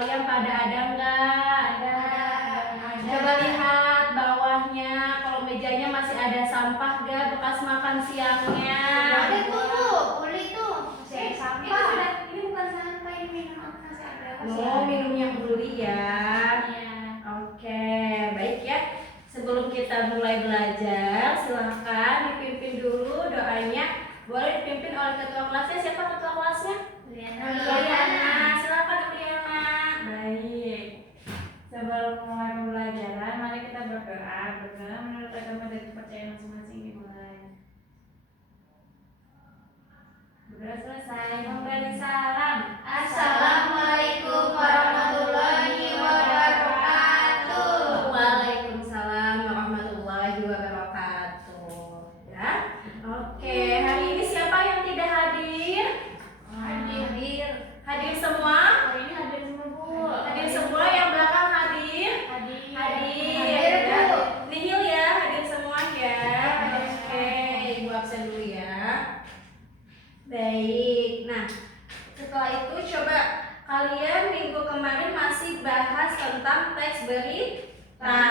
kalian pada ada nggak? Ada. Coba lihat bawahnya, kalau mejanya masih ada sampah nggak bekas makan siangnya? Ada tuh, boleh tuh. Masih ada sampah. Ini bukan sampah, ini minum masih ada. Mau minumnya Uli ya. Iya. Oke, baik ya. Sebelum kita mulai belajar, silahkan dipimpin dulu doanya. Boleh dipimpin oleh ketua kelasnya. Siapa ketua kelasnya? Liana. Silakan Liana. Baik. Sebelum mulai pembelajaran, mari kita berdoa. Berdoa menurut agama dan kepercayaan masing-masing dimulai. Berdoa selesai. Memberi salam. Assalamualaikum warahmatullahi wabarakatuh. Waalaikumsalam warahmatullahi wabarakatuh. Ya. Oke, hari ini siapa yang tidak hadir? Hadir. Hadir semua? Hari ini hadir semua, Bu. Hadir semua, yang belakang hadir? Hadir. Hadir, Bu. Nihil ya, hadir semua ya. Oke, Ibu absen dulu ya. Baik, nah setelah itu coba kalian minggu kemarin masih bahas tentang teks berita.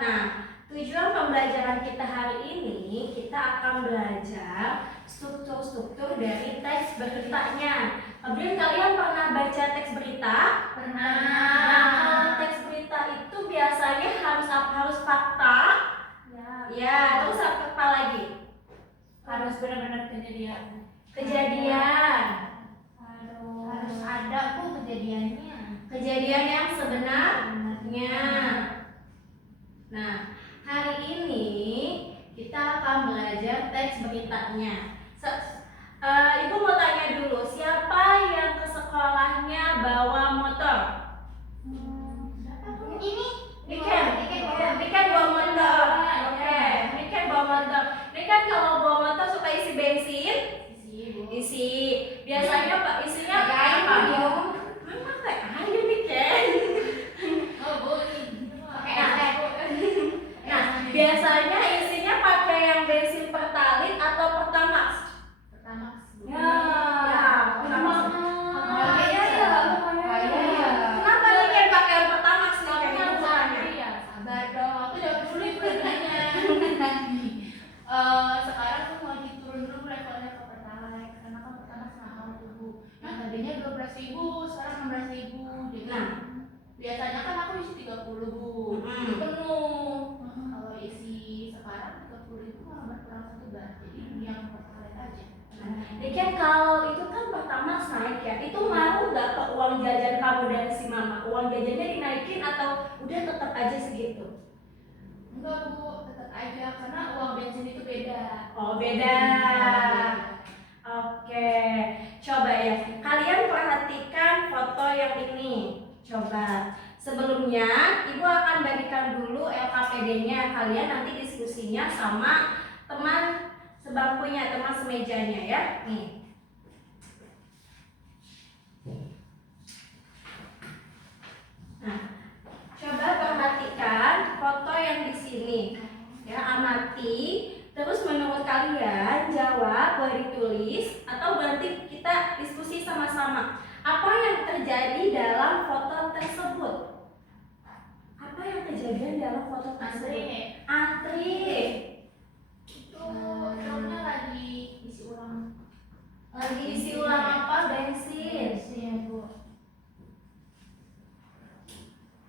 Nah, tujuan pembelajaran kita hari ini, kita akan belajar struktur-struktur dari teks beritanya. Kemudian kalian pernah baca teks berita? Pernah. Nah, kalau teks berita itu biasanya harus apa? Harus fakta. Ya, terus apa lagi? Harus benar-benar kejadian. Kejadian. Harus ada Bu kejadiannya. Kejadian yang sebenarnya. Nah, hari ini kita akan belajar teks beritanya. Ibu mau tanya dulu, siapa yang ke sekolahnya bawa motor? Ini Niken bawa motor. Oke, Niken bawa motor. Niken kalau bawa motor suka isi bensin? Isi. Biasanya Pak isinya apa? Memang kayak ayo Niken. Oh Bu, ini pakai Nah, biasanya isinya pakai yang bensin Pertalite atau Pertamax? pertama. Pertamax. Kayaknya ya. Kenapa Niken pakai yang Pertamax nih? Kayak gitu caranya. Sabar dong, aku jawab dulu nih pertanyaannya. Sekarang tuh mau diturun dulu levelnya ke Pertalite karena kan pertama mahal tuh Bu. Yang tadinya 12.000, sekarang 16.000. Jadi Nah. biasanya kan aku isi 30 Bu, Mm-mm. itu penuh. Kalau isi sekarang 30.000 malah berkurang 1 bar. Jadi yang Pertalite aja. Niken kalau itu kan Pertamax naik ya, itu mau nggak ke uang jajan kamu dari si mama? Uang jajannya dinaikin atau udah tetap aja segitu? Enggak Bu, tetap aja karena uang bensin itu beda. Oh beda. Oke, coba ya. Kalian perhatikan foto yang ini. Coba. Sebelumnya, Ibu akan bagikan dulu LKPD-nya. Kalian nanti diskusinya sama teman sebangkunya, teman semejanya ya. Nih. Nah, coba perhatikan foto yang di sini. Ya, amati. Terus menurut kalian jawab, boleh ditulis atau nanti kita diskusi sama-sama. Apa yang terjadi dalam foto tersebut? Apa yang terjadi dalam foto tersebut? Antri. Itu truknya lagi isi ulang. Lagi isi ulang apa? Bensin. Bensin Bu.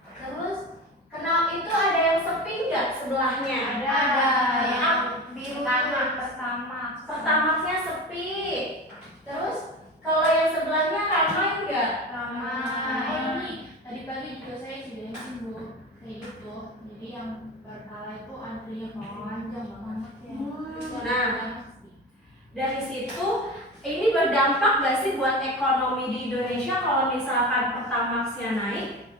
Terus kenal itu ada yang sepi nggak sebelahnya? Ada. Yang Biru pertama. Pertamaxnya sepi. Terus kalau yang sebelahnya ramai nggak? Oh ini tadi pagi juga saya isi bensin Bu. Kayak gitu. Jadi yang Pertalite itu antrinya panjang banget ya. Nah, dari situ ini berdampak nggak sih buat ekonomi di Indonesia kalau misalkan Pertamaxnya naik?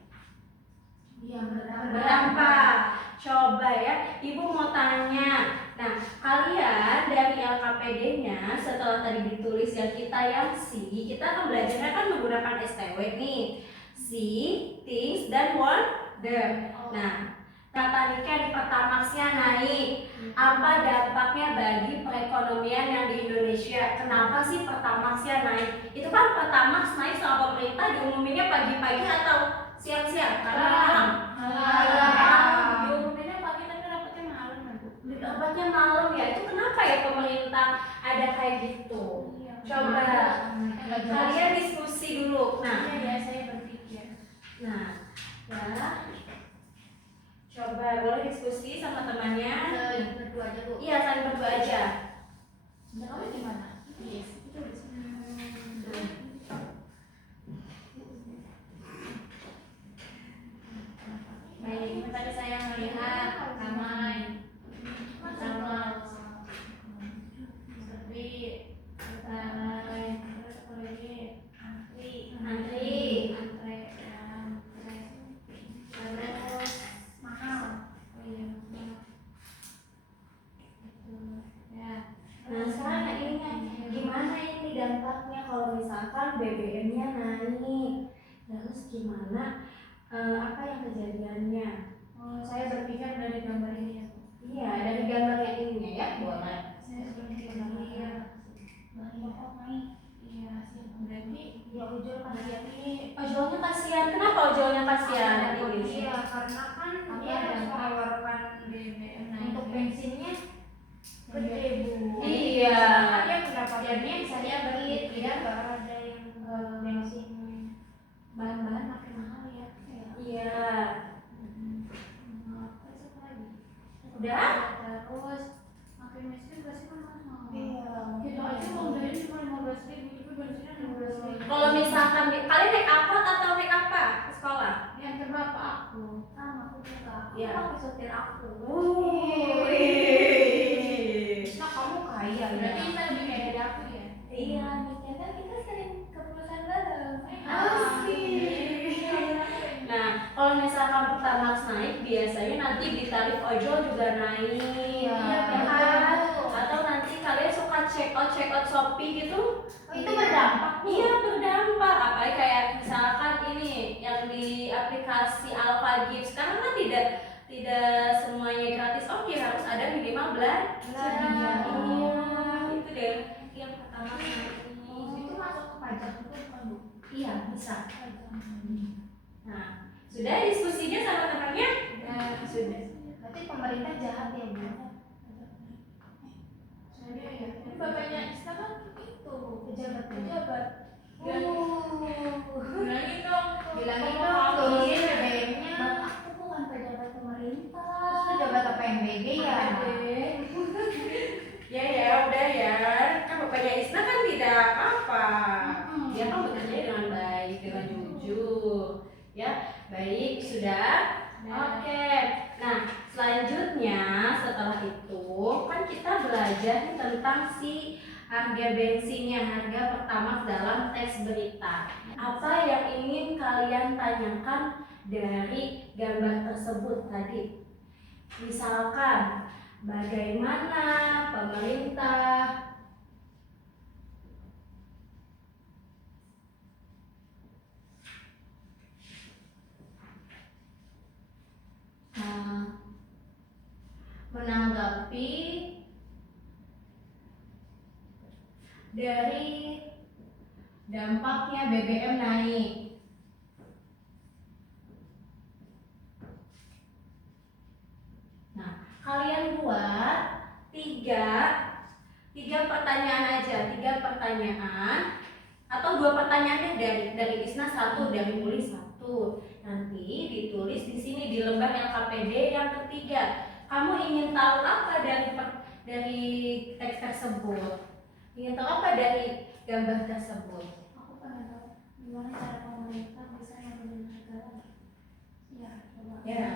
Iya berdampak. Berdampak. Coba ya, Ibu mau tanya. Nah, kalian dari LKPD-nya setelah tadi ditulis yang kita yang si, kita akan belajarnya kan menggunakan STW nih. See, things, dan wonder. Nah, kata Niken Pertamaxnya naik. Apa dampaknya bagi perekonomian yang di Indonesia? Kenapa sih Pertamaxnya naik? Itu kan Pertamax naik sama pemerintah diumuminnya pagi-pagi atau siang-siang? Karena malam. Diumuminnya pagi tapi dapetnya malam kan Bu? Dapatnya malam ya. Itu kenapa ya pemerintah ada kayak gitu? Coba kalian diskusi dulu. Nah, Iya ya, saya berpikir. nah, ya. Coba boleh diskusi sama temannya. Berdua aja Bu. Iya, saling berdua aja. Menurut kamu gimana? Yes. Baik, tadi saya melihat ramai sama sepi, ramai, terus apa lagi? Antri. Terus mahal. Oh iya, mahal. Gitu. Ya. Nah, sekarang yang ini kan, gimana ini dampaknya kalau misalkan BBM-nya naik? Terus gimana? Apa yang kejadiannya? Oh, saya berpikir dari gambar ini ya. Iya, dari gambar yang ininya ya, boleh. Saya berpikir iya sih. Berarti Ya ujul kasihan. Ojolnya kasihan. Kenapa ojolnya kasihan? Iya, karena kan dia harus mengeluarkan BBM untuk bensinnya gede Bu. Iya. Dia pendapatannya bisa Saya dikit, berpikir dia nggak ada yang bensin. bahan-bahan makin mahal ya. Iya. Terus apa lagi? Udah? Terus makin miskin pasti kan mahal. Iya. Kita aja mau bayar cuma 15.000, tapi bensinnya 16.000. Kalau misalkan kalian naik angkot atau naik apa ke sekolah? Yang terberapa aku? Sama aku juga. Iya. Aku pakai supir aku. Nah, kamu kaya Berarti kita lebih kaya dari aku ya? Iya, mikir kan kita sering ke perusahaan bareng. Asik. Nah, kalau misalkan Pertamax naik, biasanya nanti di tarif ojol juga naik. Iya, Ya kan? Atau nanti kalian suka check out Shopee gitu? Oh, itu berdampak Bu? Iya, berdampak. Apalagi kayak misalkan ini yang di aplikasi Alpha Gift. Sekarang kan tidak semuanya gratis ongkir, harus ada minimal belanja. Iya. Iya, itu deh yang pertama naik ini. Itu masuk ke pajak itu kan Bu? Iya, bisa. Nah, sudah diskusinya sama temannya? Sudah. Berarti pemerintah jahat ya Bu? Saya ya. Ini bapaknya Isna kan itu Pejabat. pejabat. Bilangin dong. Bilangin Kalau dong, kamu turunin sih, BBM-nya. Bapak aku bukan pejabat pemerintah. Pejabat apa MBG ya? Ya udah ya. Kan bapaknya Isna kan tidak apa-apa. Dia kan bekerja dengan baik, dengan jujur. Ya, baik, sudah. Oke. Nah, selanjutnya setelah itu kan kita belajar nih tentang si harga bensinnya, harga pertamax dalam teks berita. Apa yang ingin kalian tanyakan dari gambar tersebut tadi? Misalkan bagaimana pemerintah menanggapi dari dampaknya BBM naik. Nah, kalian buat tiga pertanyaan aja, 3 pertanyaan atau 2 pertanyaan deh dari Isna, 1 dari Uli, 1. Nanti ditulis di sini di lembar LKPD yang ketiga. Kamu ingin tahu apa dari teks tersebut? Ingin tahu apa dari gambar tersebut? Aku pengen tahu gimana cara pemerintah bisa nurunin harga lagi. Ya, coba. Ya.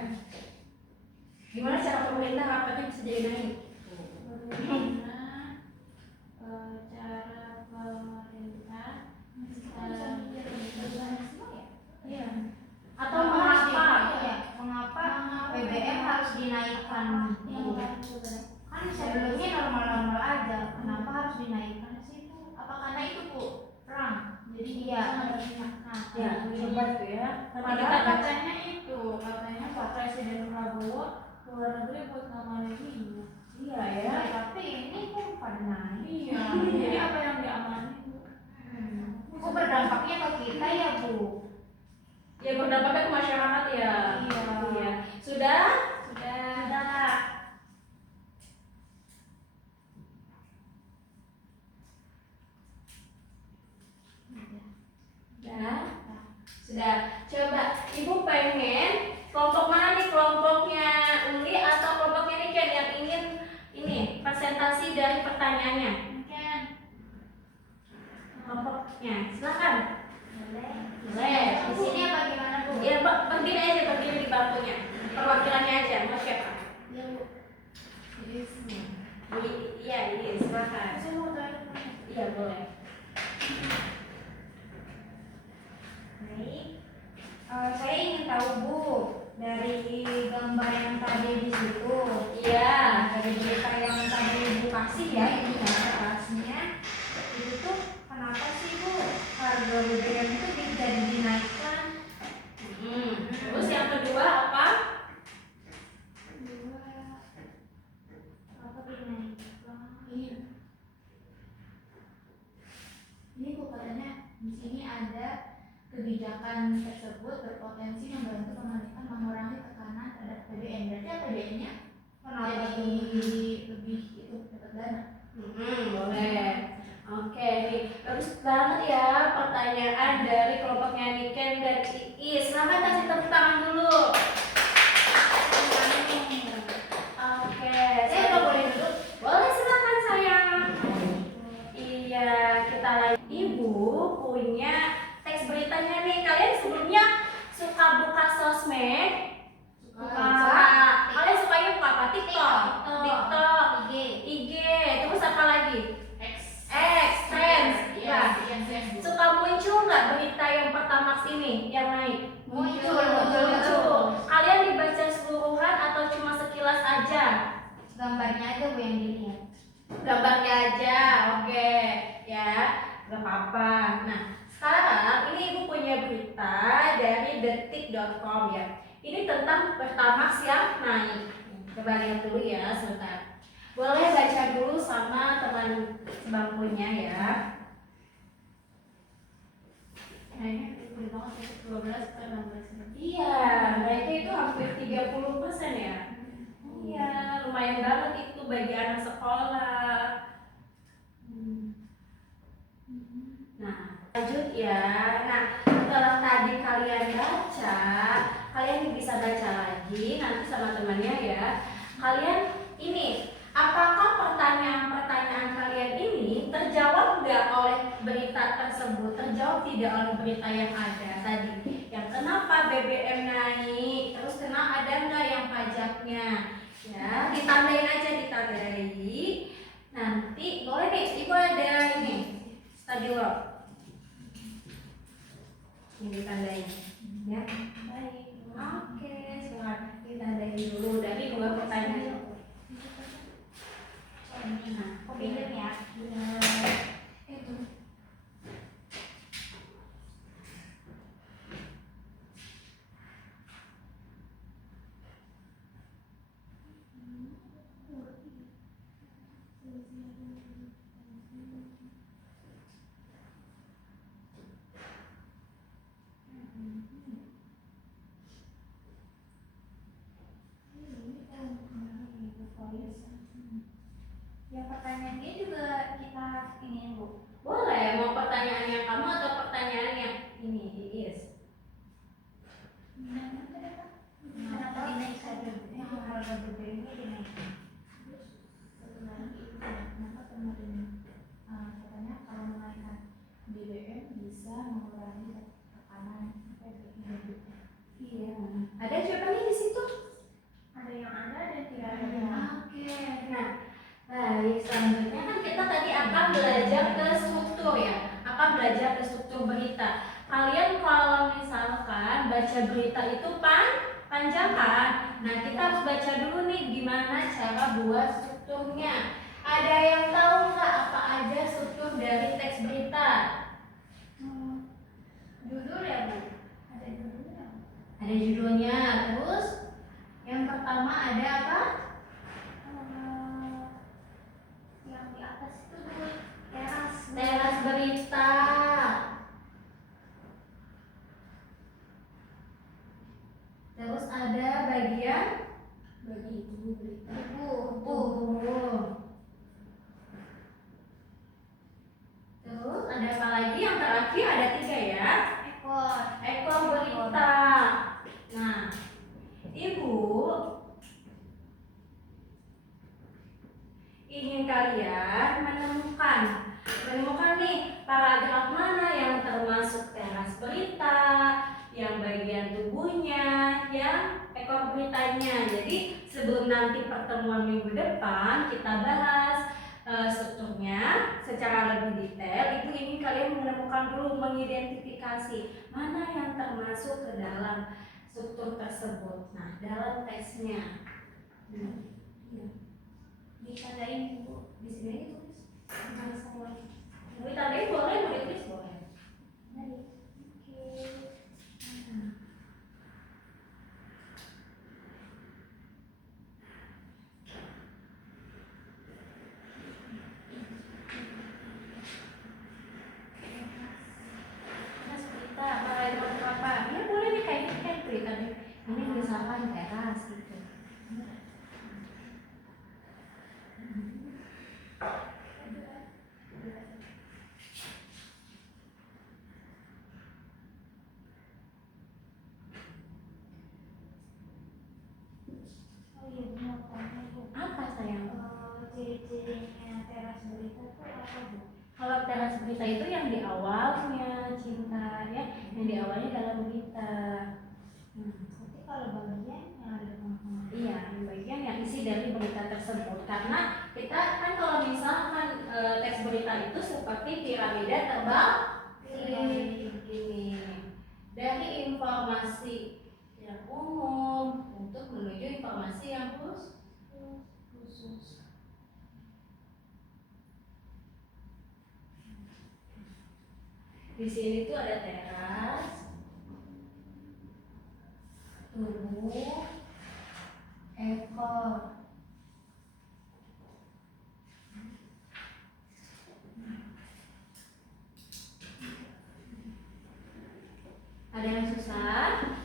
Gimana cara pemerintah harganya bisa jadi naik? Bagaimana cara pemerintah Iya. Atau mengapa? Iya, mengapa BBM harus dinaikkan? Kan sebelumnya normal-normal aja. Kenapa harus dinaikkan sih Bu? apa karena itu Bu? Perang. Jadi Iya. bisa nggak? Nah, Ya, coba tuh ya. Nanti padahal kita baca. katanya Pak Presiden Prabowo keluar negeri buat ngamanin ini. Iya ya. Ya, tapi ini kok pada nanya. Iya. Jadi apa yang diamanin Bu? Kok berdampaknya ke kita ya, Bu? Ya berdampaknya ke masyarakat ya. Iya. Iya. Sudah? Sudah. Sudah. Sudah. Sudah. Coba Ibu pengen kelompok mana nih, kelompoknya Uli atau kelompoknya Niken yang ingin ini presentasi dari pertanyaannya? Mungkin Kelompoknya. Silakan. Boleh. Boleh. Di sini apa gimana, Bu? Ya, berdiri aja, berdiri di bangkunya. Perwakilannya aja, mau siapa? ya Bu. Jadi semua. Iya, ini silakan. Saya mau tanya. Iya, boleh. Baik. Saya ingin tahu, Bu, dari gambar yang tadi di situ. Iya. Dari berita yang tadi Ibu kasih ya, ini ya atasnya. Itu tuh kenapa sih, Bu, harga BBM itu jadi dinaikkan? Terus yang kedua apa? Dua, apa dinaikkan? Ini Bu katanya di sini ada kebijakan tersebut berpotensi membantu pemerintah mengurangi tekanan terhadap APBN. Berarti APBN-nya Kenapa jadi tuh? lebih itu dapat dana. Boleh. Oke, nih bagus banget ya pertanyaan dari kelompoknya Niken dan Iis. Selamat kasih tepuk tangan dulu. Oke, saya nggak boleh duduk. Boleh, silakan sayang. Iya, kita lagi. Ibu punya teks beritanya nih. Kalian sebelumnya suka buka sosmed? Suka. Kalian sukanya buka apa? TikTok, TikTok, IG, terus apa lagi? X, Trends. Iya, Nah, iya, iya. suka muncul nggak berita yang pertamax ini yang naik? Muncul. Kalian dibaca seluruhan atau cuma sekilas aja? Gambarnya aja, Bu, yang dilihat. Gambarnya aja, oke ya, nggak apa-apa. Nah, sekarang ini Ibu punya berita dari detik.com ya. Ini tentang pertamax yang naik. Coba lihat dulu ya sebentar. Boleh baca dulu sama teman sebangkunya ya. Kayaknya gede banget ya, 12 ke 16 ribu. Iya, naiknya itu hampir 30% ya. Iya, lumayan banget itu bagi anak sekolah. Nah, lanjut ya. Nah, setelah tadi kalian baca, kalian bisa baca lagi nanti sama temannya ya. Kalian ini, apakah pertanyaan-pertanyaan kalian ini terjawab nggak oleh berita tersebut? Terjawab tidak oleh berita yang ada tadi? Yang kenapa BBM naik? Terus ada nggak yang pajaknya? Ya, ditandain aja, ditandai. Nanti boleh nih, Ibu ada ini study log. Ini ditandain, ya. Baik. Oke, silakan ditandain dulu dari dua pertanyaan. Nah, Kok pinjem ya? Itu. Ya, pertanyaannya juga kita ini, Bu. boleh mau pertanyaan yang kamu atau pertanyaan yang ini, Iis? Kenapa dinaikkan? Harga BBM-nya dinaikkan. Satu lagi itu kenapa kemarin katanya kalau menaikkan BBM bisa mengurangi tekanan APBN. Iya. Ada jawabannya di situ? Ada yang ada dan tidak ada. Iya. Oke. Nah, baik, selanjutnya kan kita tadi akan belajar ke struktur ya. Akan belajar ke struktur berita. Kalian kalau misalkan baca berita itu panjang kan? Nah, kita harus baca dulu nih gimana cara buat strukturnya. Ada yang tahu nggak apa aja struktur dari teks berita? ya Bu? Ada judulnya. Ada judulnya. Terus yang pertama ada apa? Yang di atas itu Bu, teras. Teras berita. Terus ada bagian Bagi ibu berita. tubuh. Terus ada apa lagi? Yang terakhir ada 3 ya. Ekor berita. Nah, Ibu ingin kalian menemukan nih paragraf mana yang termasuk teras berita, yang bagian tubuhnya, yang ekor beritanya. Jadi sebelum nanti pertemuan minggu depan kita bahas strukturnya secara lebih detail, Ibu ingin kalian menemukan dulu, mengidentifikasi mana yang termasuk ke dalam struktur tersebut. Nah, dalam teksnya. Ditandain Bu. Di sini tulis. Mau ditandain boleh, mau ditulis boleh. Oke. Teras berita, paragraf berapa? Ya boleh nih kayak gitu kan tulisannya. Ini misalkan teras gitu. Oh iya, Bu, mau tanya Bu. Apa sayang? Ciri-cirinya teras berita itu apa Bu? Kalau teras berita itu yang di awalnya cinta ya, yang di awalnya dalam berita. Berarti kalau bagian yang ada di tengah-tengah. Iya, yang bagian yang isi dari berita tersebut. Karena kita kan kalau misalkan teks berita itu seperti piramida terbang ini dari informasi yang umum untuk menuju informasi yang khusus. Di sini tuh ada teras, tubuh, ekor. Ada yang susah?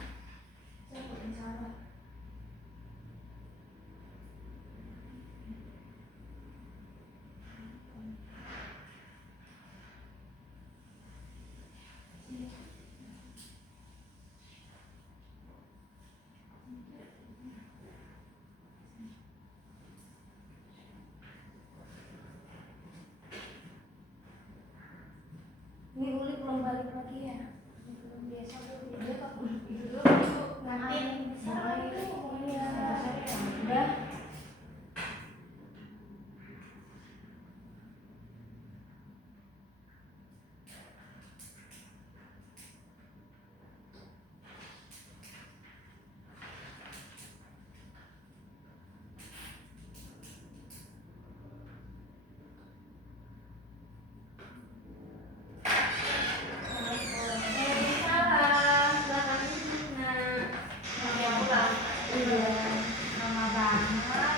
Saya kok bicara. Ini Uli belum balik lagi ya? Belum biasa Bu. Dia kok Itu dulu Bu. ngapain besar lagi Bu. Iya. Udah. Waalaikumsalam. Selamat siang. Mau pulang. Iya. Lama banget.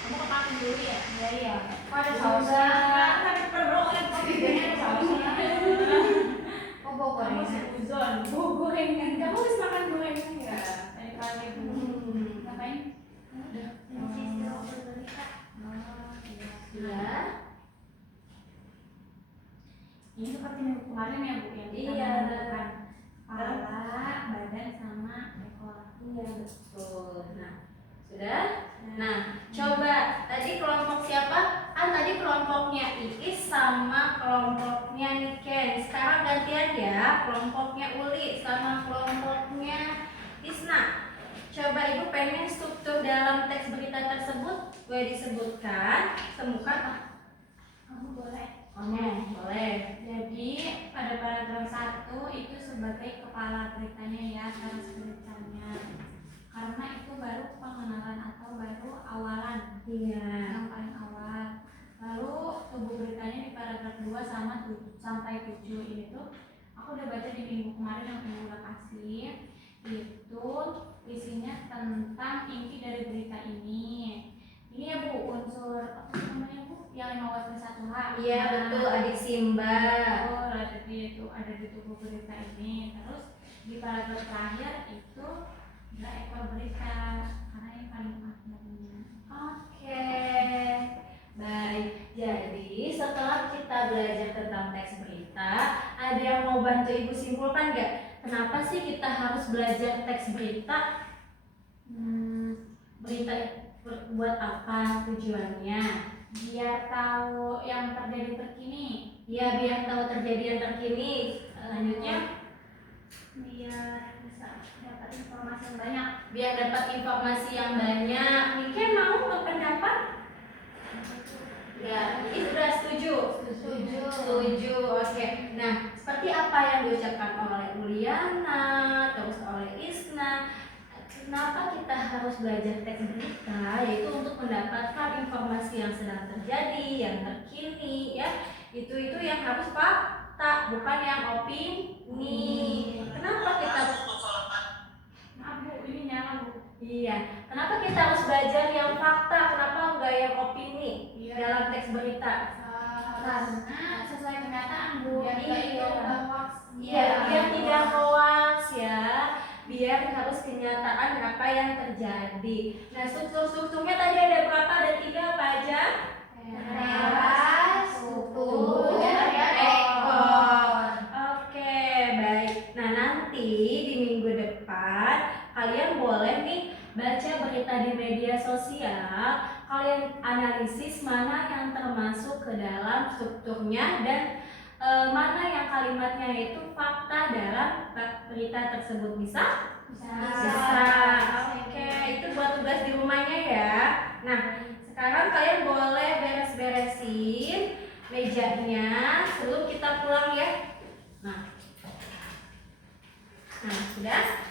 Kamu ke kantin dulu ya? Iya. Kok ada sausnya? Kan perlu kan kopinya ada sausnya. Oh, bawa Kamu gorengan. seuzon. Bu gorengan. Kamu harus makan gorengan enggak? Tadi pagi Bu. Ngapain? Masih istirahat berita. Oh, iya. Iya. Ini seperti minggu kemarin ya Bu, yang kita Iya. menentukan kepala, badan, sama ekor. Iya betul. Nah, sudah? Nah, coba tadi kelompok siapa? Tadi kelompoknya Iis sama kelompoknya Niken. Sekarang gantian ya, kelompoknya Uli sama kelompoknya Tisna. Coba Ibu pengen struktur dalam teks berita tersebut boleh disebutkan, temukan. Kamu boleh. Boleh. Jadi pada paragraf 1 itu sebagai kepala beritanya ya, teras beritanya. Karena itu baru pengenalan atau baru awalan, Iya. yang paling awal. Lalu tubuh beritanya di paragraf 2 sampai 7 ini tuh aku aku udah baca di minggu kemarin yang aku udah kasih. Itu isinya tentang inti dari berita ini. Ini ya Bu, unsur apa namanya Bu? Yang 15+1H. Iya betul, adik Simba. Betul, jadi itu ada di tubuh berita ini. Terus di paragraf terakhir itu adalah ekor berita karena yang paling akhirnya. Oke, baik. Jadi setelah kita belajar tentang teks berita, ada yang mau bantu Ibu simpulkan nggak? Kenapa sih kita harus belajar teks berita? Berita buat apa tujuannya? Biar tahu yang terjadi terkini. Ya, biar tahu terjadi yang terkini. Lanjutnya, Biar bisa dapat informasi yang banyak. biar dapat informasi yang banyak. Mungkin mau berpendapat? Ya, ini sudah setuju. Setuju. Oke. Nah, seperti apa yang diucapkan oleh Uliana, terus oleh Isna, kenapa kita harus belajar teks berita? Yaitu untuk mendapatkan informasi yang sedang terjadi, yang terkini, ya. Itu yang harus fakta, bukan yang opini. Kenapa kita? Maaf Bu, ini nyala Bu. Iya. Kenapa kita harus belajar yang fakta? Kenapa enggak yang opini dalam teks berita? Karena sesuai kenyataan Bu. Biar Iya. itu hoax. Iya, biar tidak hoax ya, biar harus kenyataan apa yang terjadi. Nah, strukturnya tadi ada berapa? Ada 3 apa aja? Teras, struktur, dan ekor. Oke, baik. Nah, nanti di minggu depan kalian boleh nih baca berita di media sosial. Kalian analisis mana yang termasuk ke dalam strukturnya dan mana yang kalimatnya itu fakta dalam berita tersebut. Bisa? Bisa. Oke, itu buat tugas di rumahnya ya. Nah, sekarang kalian boleh beres-beresin mejanya sebelum kita pulang ya. Nah, sudah?